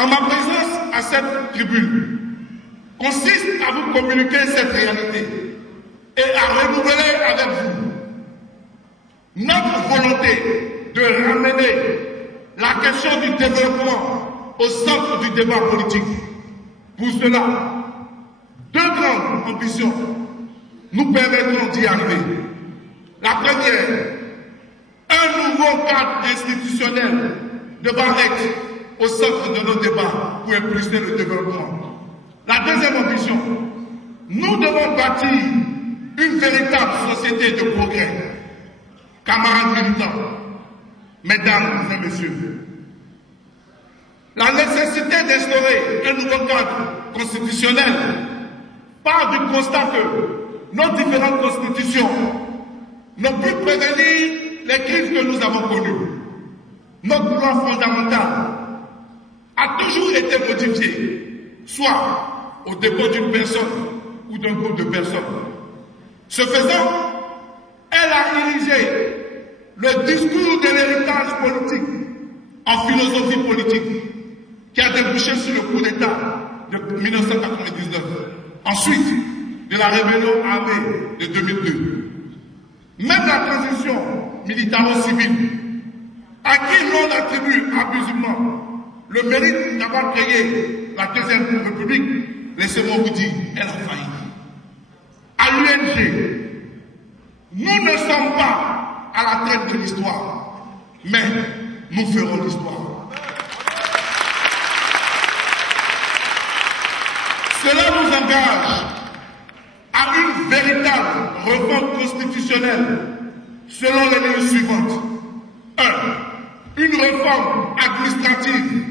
En ma présence à cette tribune consiste à vous communiquer cette réalité et à renouveler avec vous notre volonté de ramener la question du développement au centre du débat politique. Pour cela, deux grandes ambitions nous permettront d'y arriver. La première, un nouveau cadre institutionnel devra être au centre de nos débats pour impulser le développement. La deuxième ambition, nous devons bâtir une véritable société de progrès. Camarades militants, mesdames et messieurs, la nécessité d'instaurer un nouveau cadre constitutionnel part du constat que nos différentes constitutions n'ont pu prévenir les crises que nous avons connues. Notre loi fondamentale a toujours été modifiée, soit au dépôt d'une personne ou d'un groupe de personnes. Ce faisant, elle a érigé le discours de l'héritage politique en philosophie politique qui a débouché sur le coup d'État de 1999. Ensuite, de la rébellion armée de 2002. Même la transition militaro-civile, à qui l'on attribue abusivement le mérite d'avoir créé la Deuxième République, laissez-moi vous dire, elle a failli. À l'UNG, nous ne sommes pas à la tête de l'histoire, mais nous ferons l'histoire. Cela nous engage à une véritable réforme constitutionnelle selon les lignes suivantes. 1. Une réforme administrative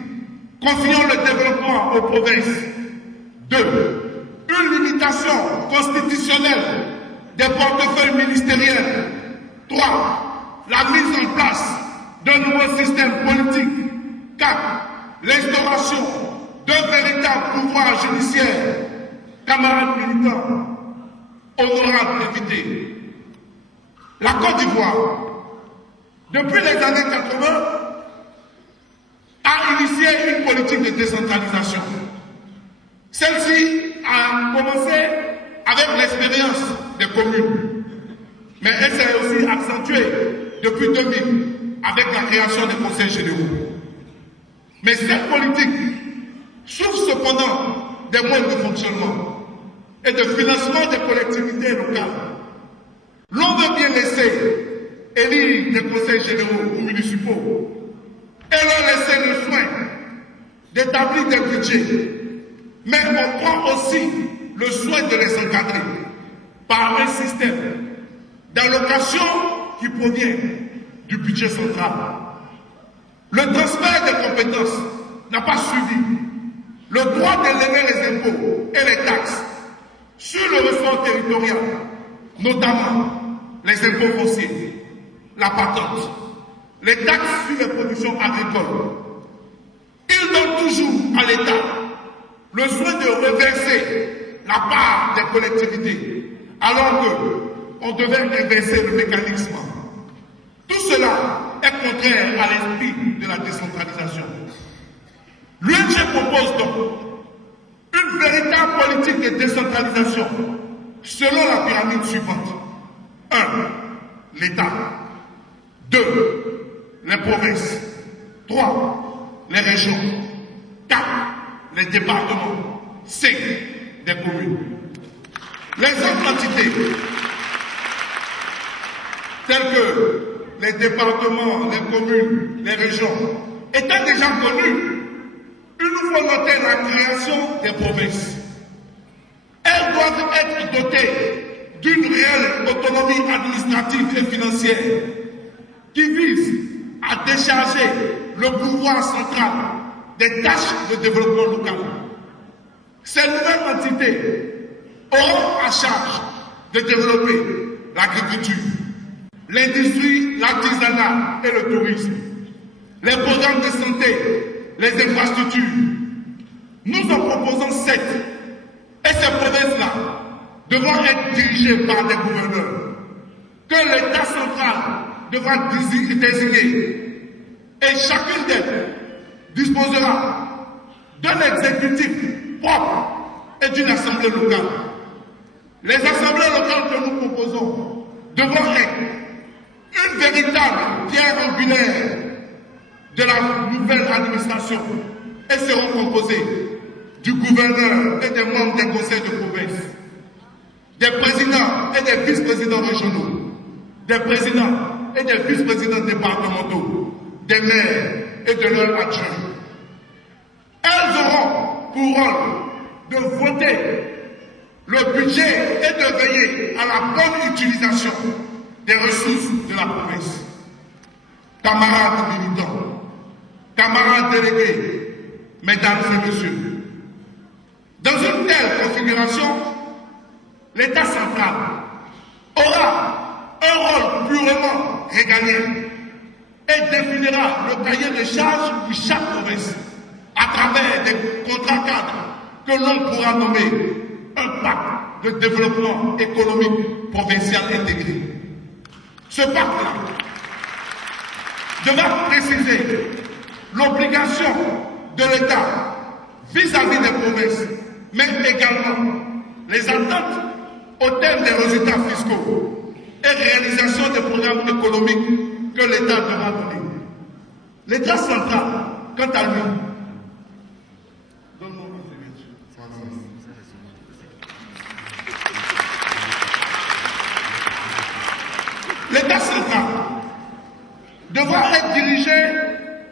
confiant le développement aux provinces. 2. Une limitation constitutionnelle des portefeuilles ministériels. 3. La mise en place d'un nouveau système politique. 4. L'instauration d'un véritable pouvoir judiciaire. Camarades militants, honorables invités, la Côte d'Ivoire, depuis les années 80, a initié une politique de décentralisation. Celle-ci a commencé avec l'expérience des communes, mais elle s'est aussi accentuée depuis 2000 avec la création des conseils généraux. Mais cette politique souffre cependant des modes de fonctionnement et de financement des collectivités locales. L'on veut bien laisser élire des conseils généraux ou municipaux et leur laisser le soin d'établir des budgets. Mais on prend aussi le soin de les encadrer par un système d'allocation qui provient du budget central. Le transfert des compétences n'a pas suivi. Le droit d'élever les impôts et les taxes sur le ressort territorial, notamment les impôts fonciers, la patente, les taxes sur les productions agricoles. Il donne toujours à l'État le soin de reverser la part des collectivités, alors qu'on devait inverser le mécanisme. Tout cela est contraire à l'esprit de la décentralisation. L'UNG propose donc une véritable politique de décentralisation selon la pyramide suivante. 1. L'État. 2. Les provinces. 3. Les régions. 4. Les départements. 5. Des communes. Les autres entités, telles que les départements, les communes, les régions, étant déjà connues, il nous faut noter la création des provinces. Elles doivent être dotées d'une réelle autonomie administrative et financière qui vise à décharger le pouvoir central des tâches de développement local. Ces nouvelles entités auront à charge de développer l'agriculture, l'industrie, l'artisanat et le tourisme, les programmes de santé, les infrastructures. Nous en proposons 7. Et ces provinces-là devront être dirigées par des gouverneurs que l'État central devra désigner. Et chacune d'elles disposera d'un exécutif propre et d'une assemblée locale. Les assemblées locales que nous proposons devront être une véritable pierre angulaire de la nouvelle administration et seront composées du gouverneur et des membres des conseils de province, des présidents et des vice-présidents régionaux, des présidents et des vice-présidents départementaux, des maires et de leurs adjoints. Elles auront pour rôle de voter le budget et de veiller à la bonne utilisation des ressources de la province. Camarades militants, camarades délégués, mesdames et messieurs, dans une telle configuration, l'État central aura un rôle purement régalien et définira le cahier de charges de chaque province à travers des contrats cadres que l'on pourra nommer un pacte de développement économique provincial intégré. Ce pacte-là devra préciser l'obligation de l'État vis-à-vis des provinces, mais également les attentes au terme des résultats fiscaux et réalisation des programmes économiques que l'État devra donner. L'État central, quant à lui, l'État central devra être dirigé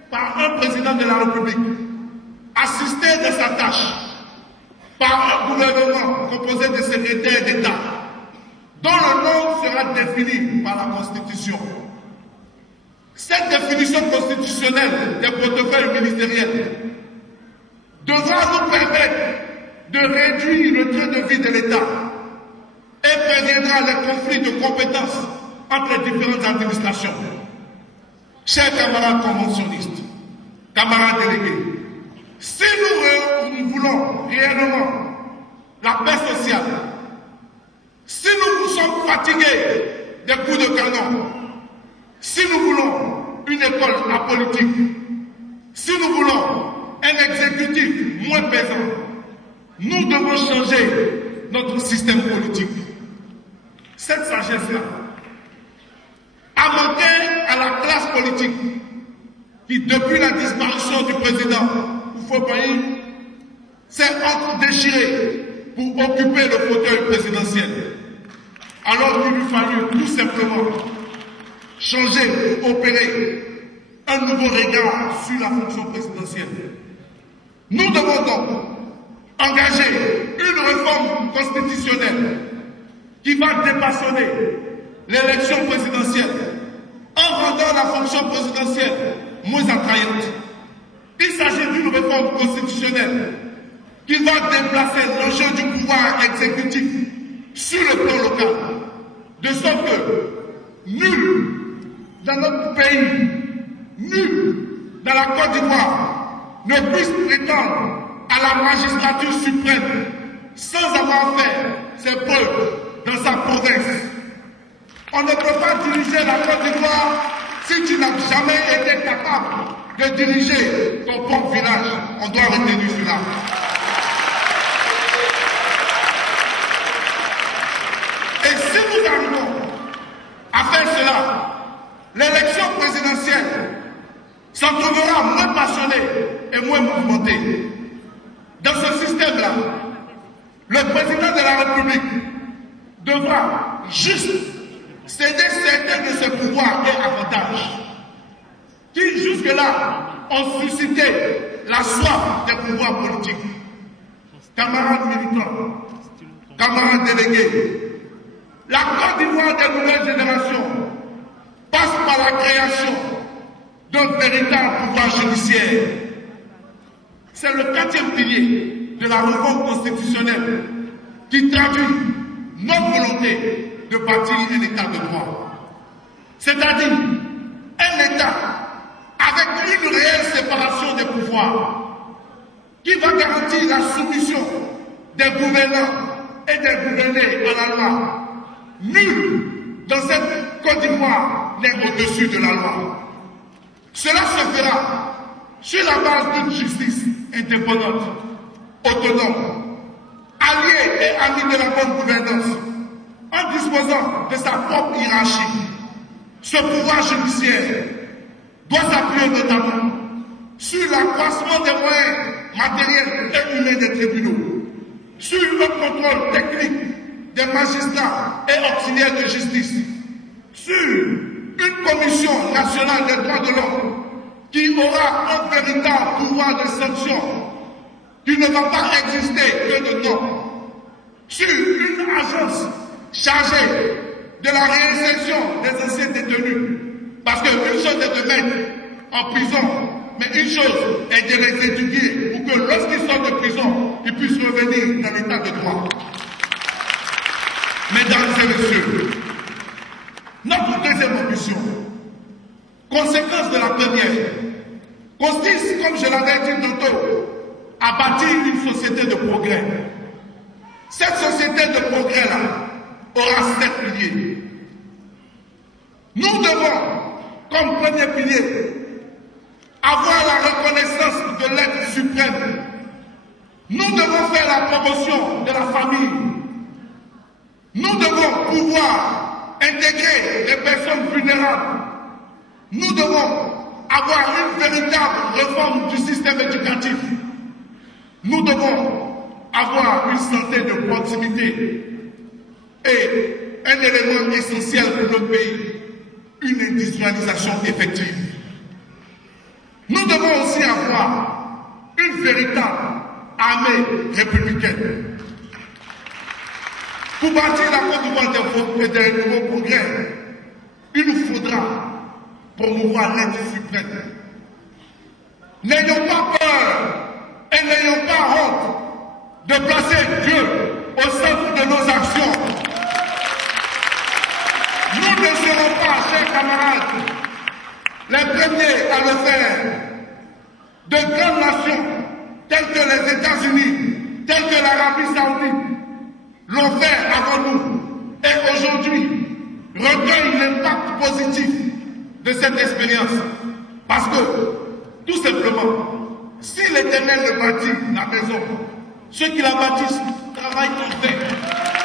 par un président de la République, assisté de sa tâche par un gouvernement composé de secrétaires d'État, dont le nom sera défini par la Constitution. Cette définition constitutionnelle des portefeuilles ministériels devra nous permettre de réduire le train de vie de l'État et préviendra les conflits de compétences entre les différentes administrations. Chers camarades conventionnistes, camarades délégués, si nous voulons réellement la paix sociale, si nous sommes fatigués des coups de canon, si nous voulons une école apolitique, si nous voulons un exécutif moins pesant, nous devons changer notre système politique. Cette sagesse-là a manqué à la classe politique qui, depuis la disparition du président Houphouët-Boigny, s'est déchirée pour occuper le fauteuil présidentiel, alors qu'il lui fallut tout simplement changer, opérer un nouveau regard sur la fonction présidentielle. Nous devons donc engager une réforme constitutionnelle qui va dépassonner l'élection présidentielle en rendant la fonction présidentielle moins attrayante. Il s'agit d'une réforme constitutionnelle qui va déplacer l'enjeu du pouvoir exécutif sur le plan local, de sorte que nul dans notre pays, nul dans la Côte d'Ivoire ne puisse prétendre à la magistrature suprême sans avoir fait ses preuves dans sa province. On ne peut pas diriger la Côte d'Ivoire si tu n'as jamais été capable de diriger ton propre village. On doit retenir cela. Et si nous arrivons à faire cela, l'élection présidentielle s'en trouvera moins passionnée et moins mouvementée. Dans ce système-là, le président de la République devra juste céder certains de ses pouvoirs et avantages qui, jusque-là, ont suscité la soif des pouvoirs politiques. Camarades militants, camarades délégués, la Côte d'Ivoire des nouvelles générations passe par la création d'un véritable pouvoir judiciaire. C'est le 4e pilier de la réforme constitutionnelle qui traduit notre volonté de bâtir un État de droit. C'est-à-dire un État avec une réelle séparation des pouvoirs qui va garantir la soumission des gouvernants et des gouvernés à la loi. Nul dans cette Côte d'Ivoire n'est au-dessus de la loi. Cela se fera sur la base d'une justice indépendante, autonome, alliée et amie de la bonne gouvernance, en disposant de sa propre hiérarchie. Ce pouvoir judiciaire doit s'appuyer notamment sur l'accroissement des moyens matériels et humains des tribunaux, sur le contrôle technique des magistrats et auxiliaires de justice, sur une commission nationale des droits de l'homme qui aura un véritable pouvoir de sanction, qui ne va pas exister que de nom, sur une agence chargée de la réinsertion des anciens détenus, parce qu'une chose est de mettre en prison, mais une chose est de les étudier pour que lorsqu'ils sortent de prison, ils puissent revenir dans l'état de droit. Mesdames et messieurs, notre deuxième ambition, conséquence de la première, consiste, comme je l'avais dit tantôt, à bâtir une société de progrès. Cette société de progrès-là aura 7 piliers. Nous devons, comme premier pilier, avoir la reconnaissance de l'être suprême. Nous devons faire la promotion de la famille. Nous devons pouvoir intégrer les personnes vulnérables. Nous devons avoir une véritable réforme du système éducatif. Nous devons avoir une santé de proximité et un élément essentiel pour notre pays, une industrialisation effective. Nous devons aussi avoir une véritable armée républicaine. Pour bâtir la Côte d'Ivoire des nouveaux progrès, il nous faudra promouvoir l'aide suprême. N'ayons pas peur et n'ayons pas honte de placer Dieu au centre de nos actions. Nous ne serons pas, chers camarades, les premiers à le faire. De grandes nations telles que les États-Unis, telles que l'Arabie Saoudite, l'ont fait avant nous. Et aujourd'hui, recueillent l'impact positif de cette expérience. Parce que, tout simplement, si l'Éternel ne bâtit la maison, ceux qui la bâtissent travaillent pour faire.